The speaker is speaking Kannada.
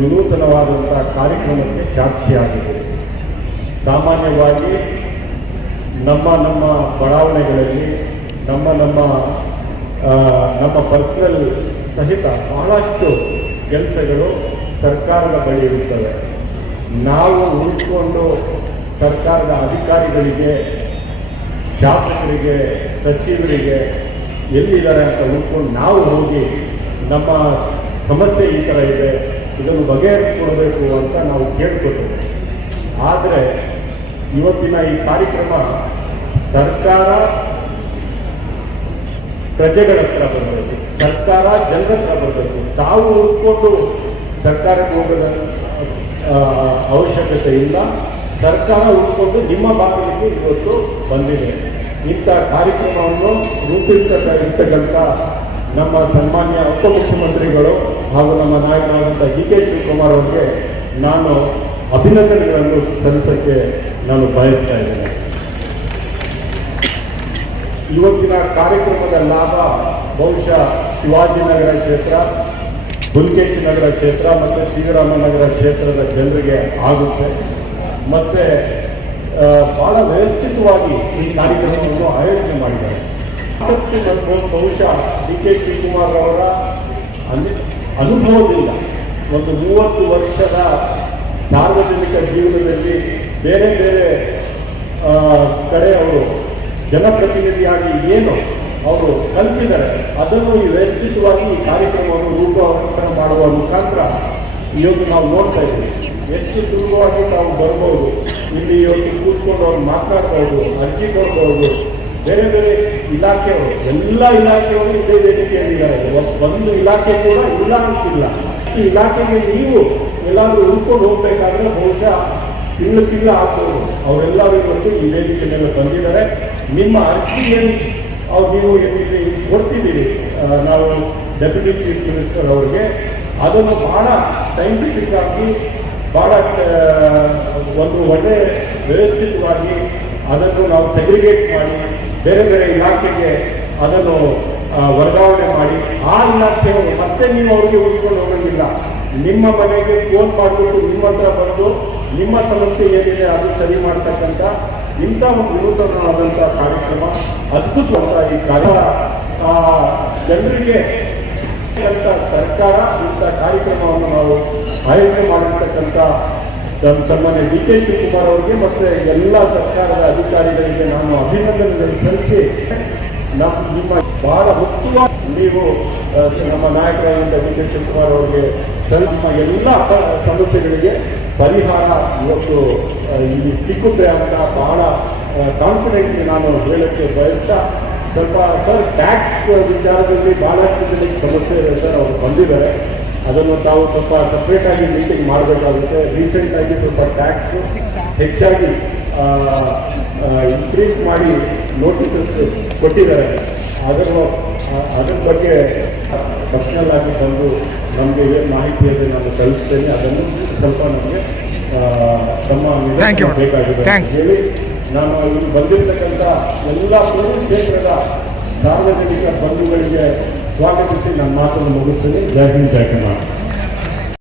ವಿನೂತನವಾದಂಥ ಕಾರ್ಯಕ್ರಮಕ್ಕೆ ಸಾಕ್ಷಿಯಾಗಿದೆ. ಸಾಮಾನ್ಯವಾಗಿ ನಮ್ಮ ನಮ್ಮ ಬಡಾವಣೆಗಳಲ್ಲಿ ನಮ್ಮ ನಮ್ಮ ನಮ್ಮ ಪರ್ಸನಲ್ ಸಹಿತ ಬಹಳಷ್ಟು ಕೆಲಸಗಳು ಸರ್ಕಾರದ ಬಳಿ ಇರುತ್ತವೆ. ನಾವು ಉಳ್ಕೊಂಡು ಸರ್ಕಾರದ ಅಧಿಕಾರಿಗಳಿಗೆ, ಶಾಸಕರಿಗೆ, ಸಚಿವರಿಗೆ ಎಲ್ಲಿದ್ದಾರೆ ಅಂತ ಉಳ್ಕೊಂಡು ನಾವು ಹೋಗಿ ನಮ್ಮ ಸಮಸ್ಯೆ ಈ ಥರ ಇದೆ ಇದನ್ನು ಬಗೆಹರಿಸ್ಕೊಳ್ಬೇಕು ಅಂತ ನಾವು ಕೇಳ್ಕೊತೇವೆ ಆದರೆ ಇವತ್ತಿನ ಈ ಕಾರ್ಯಕ್ರಮ ಸರ್ಕಾರ ಪ್ರಜೆಗಳ ಹತ್ರ ಬರಬೇಕು, ಸರ್ಕಾರ ಜನರ ಹತ್ರ ಬರಬೇಕು. ತಾವು ಉಳ್ಕೊಂಡು ಸರ್ಕಾರಕ್ಕೆ ಹೋಗೋದ ಅವಶ್ಯಕತೆ ಇಲ್ಲ. ಸರ್ಕಾರ ಉಳ್ಕೊಂಡು ನಿಮ್ಮ ಬಾಗಿಲಿಗೆ ಇವತ್ತು ಬಂದಿದೆ. ಇಂಥ ಕಾರ್ಯಕ್ರಮವನ್ನು ರೂಪಿಸ್ತಕ್ಕ ಇರ್ತಕ್ಕಂಥ ನಮ್ಮ ಸನ್ಮಾನ್ಯ ಉಪಮುಖ್ಯಮಂತ್ರಿಗಳು ಹಾಗೂ ನಮ್ಮ ನಾಯಕನಾದಂಥ ಡಿ ಕೆ ಶಿವಕುಮಾರ್ ಅವರಿಗೆ ನಾನು ಅಭಿನಂದನೆಗಳನ್ನು ಸಲ್ಲಿಸೋಕ್ಕೆ ನಾನು ಬಯಸ್ತಾ ಇದ್ದೇನೆ. ಇವತ್ತಿನ ಕಾರ್ಯಕ್ರಮದ ಲಾಭ ಬಹುಶಃ ಶಿವಾಜಿನಗರ ಕ್ಷೇತ್ರ ಪುಲ್ಕೇಶಿ ನಗರ ಕ್ಷೇತ್ರ ಮತ್ತು ಶ್ರೀರಾಮನಗರ ಕ್ಷೇತ್ರದ ಜನರಿಗೆ ಆಗುತ್ತೆ. ಮತ್ತು ಬಹಳ ವ್ಯವಸ್ಥಿತವಾಗಿ ಈ ಕಾರ್ಯಕ್ರಮವನ್ನು ಆಯೋಜನೆ ಮಾಡಿದ್ದಾರೆ. ಬಹುಶಃ ಡಿ ಕೆ ಶಿವಕುಮಾರ್ ಅವರ ಅನು- ಅನುಭವದಿಂದ ಒಂದು ಮೂವತ್ತು ವರ್ಷದ ಸಾರ್ವಜನಿಕ ಜೀವನದಲ್ಲಿ ಬೇರೆ ಬೇರೆ ಕಡೆ ಅವರು ಜನಪ್ರತಿನಿಧಿಯಾಗಿ ಏನು ಅವರು ಕಲ್ತಿದ್ದಾರೆ, ಅದನ್ನು ಈ ವ್ಯವಸ್ಥಿತವಾಗಿ ಈ ಕಾರ್ಯಕ್ರಮವನ್ನು ರೂಪಾಂತರ ಮಾಡುವ ಮುಖಾಂತರ ಇವತ್ತು ನಾವು ನೋಡ್ತಾ ಇದ್ದೀವಿ. ಎಷ್ಟು ಸುಲಭವಾಗಿ ನಾವು ಬರ್ಬೋದು, ಇಲ್ಲಿ ಇವತ್ತು ಕೂತ್ಕೊಂಡು ಅವ್ರು ಮಾತನಾಡ್ಬೋದು ಅರ್ಜಿ ಕೊಡ್ಬೋದು ಬೇರೆ ಬೇರೆ ಇಲಾಖೆಯವರು, ಎಲ್ಲ ಇಲಾಖೆಯವರು ಇದೇ ವೇದಿಕೆಯಲ್ಲಿದ್ದಾರೆ ಒಂದು ಇಲಾಖೆ ಕೂಡ ಇಲ್ಲ ಅಂತಿಲ್ಲ. ಈ ಇಲಾಖೆಗೆ ನೀವು ಎಲ್ಲಾದರೂ ಉಳ್ಕೊಂಡು ಹೋಗ್ಬೇಕಾದ್ರೆ ಬಹುಶಃ ತಿಂಗಳು ತಿಂಗಳು ಆಗ್ಬೋದು. ಅವರೆಲ್ಲರೂ ಇವತ್ತು ಈ ವೇದಿಕೆ ಮೇಲೆ ಬಂದಿದ್ದಾರೆ. ನಿಮ್ಮ ಅರ್ಜಿ ಏನು ಅವ್ರು ನೀವು ಎತ್ತಿ ಕೊಡ್ತಿದ್ದೀರಿ? ನಾವು ಡೆಪ್ಯೂಟಿ ಚೀಫ್ ಮಿನಿಸ್ಟರ್ ಅವರಿಗೆ ಅದನ್ನು ಬಹಳ ಸೈಂಟಿಫಿಕ್ ಆಗಿ ಭಾಳ ಒಂದು ಒಳ್ಳೆ ವ್ಯವಸ್ಥಿತವಾಗಿ ಅದನ್ನು ನಾವು ಸೆಗ್ರಿಗೇಟ್ ಮಾಡಿ ಬೇರೆ ಬೇರೆ ಇಲಾಖೆಗೆ ಅದನ್ನು ವರ್ಗಾವಣೆ ಮಾಡಿ. ಆ ಇಲಾಖೆಯವರು ಮತ್ತೆ ನೀವು ಅವರಿಗೆ ಉಳ್ಕೊಂಡು ಹೋಗೋದಿಲ್ಲ. ನಿಮ್ಮ ಮನೆಗೆ ಫೋನ್ ಮಾಡಿಬಿಟ್ಟು ನಿಮ್ಮ ಹತ್ರ ಬಂದು ನಿಮ್ಮ ಸಮಸ್ಯೆ ಏನಿದೆ ಅದು ಸರಿ ಮಾಡ್ತಕ್ಕಂಥ ಇಂಥ ಒಂದು ವಿನೂತನವಾದಂಥ ಕಾರ್ಯಕ್ರಮ, ಅದ್ಭುತವಾದ ಈ ಕಾರ್ಯ ಜನರಿಗೆ ಸರ್ಕಾರ ಇಂಥ ಕಾರ್ಯಕ್ರಮವನ್ನು ನಾವು ಆಯೋಜನೆ ಮಾಡಿರ್ತಕ್ಕಂಥ ನಮ್ಮ ಸನ್ಮಾನ್ಯ ಡಿ ಕೆ ಶಿವಕುಮಾರ್ ಅವರಿಗೆ ಮತ್ತೆ ಎಲ್ಲ ಸರ್ಕಾರದ ಅಧಿಕಾರಿಗಳಿಗೆ ನಾನು ಅಭಿನಂದನೆಗಳನ್ನು ಸಲ್ಲಿಸಿ ನಮ್ಮ ನಿಮ್ಮ ಬಹಳ ಮುಖ್ಯವಾಗಿ ನೀವು ನಮ್ಮ ನಾಯಕರಾದಂಥ ಡಿ ಕೆ ಶಿವಕುಮಾರ್ ಅವರಿಗೆ ನಮ್ಮ ಎಲ್ಲ ಸಮಸ್ಯೆಗಳಿಗೆ ಪರಿಹಾರ ಇವತ್ತು ಇಲ್ಲಿ ಸಿಕ್ಕುತ್ತೆ ಅಂತ ಬಹಳ ಕಾನ್ಫಿಡೆಂಟ್ಲಿ ನಾನು ಹೇಳೋಕ್ಕೆ ಬಯಸ್ತಾ, ಸ್ವಲ್ಪ, ಸರ್ ಟ್ಯಾಕ್ಸ್ ವಿಚಾರದಲ್ಲಿ ಬಹಳಷ್ಟು ಜನಕ್ಕೆ ಸಮಸ್ಯೆ ಇದೆ ಸರ್ ಅವರು ಬಂದಿದ್ದಾರೆ. ಅದನ್ನು ತಾವು ಸ್ವಲ್ಪ ಸಪ್ರೇಟ್ ಆಗಿ ಮೀಟಿಂಗ್ ಮಾಡಬೇಕಾಗುತ್ತೆ. ರೀಸೆಂಟ್ ಆಗಿ ಸ್ವಲ್ಪ ಟ್ಯಾಕ್ಸ್ ಹೆಚ್ಚಾಗಿ ಇನ್ಕ್ರೀಸ್ ಮಾಡಿ ನೋಟಿಸಸ್ ಕೊಟ್ಟಿದ್ದಾರೆ. ಅದರ ಅದರ ಬಗ್ಗೆ ಪರ್ಸನಲ್ ಆಗಿ ಬಂದು ನಮಗೆ ಏನು ಮಾಹಿತಿ ಅಂತ ನಾನು ಕಳಿಸ್ತೇನೆ ಅದನ್ನು ಸ್ವಲ್ಪ ನಮಗೆ ತಮ್ಮ ಬೇಕಾಗಿದೆ. ಹೇಳಿ ನಾನು ಇಲ್ಲಿ ಬಂದಿರತಕ್ಕಂಥ ಎಲ್ಲ ಕ್ಷೇತ್ರದ ಸಾರ್ವಜನಿಕ ಬಂಧುಗಳಿಗೆ స్వాగతించి నన్ను మాటలు ముగిస్తుంది జై హింద్ జై కుమార్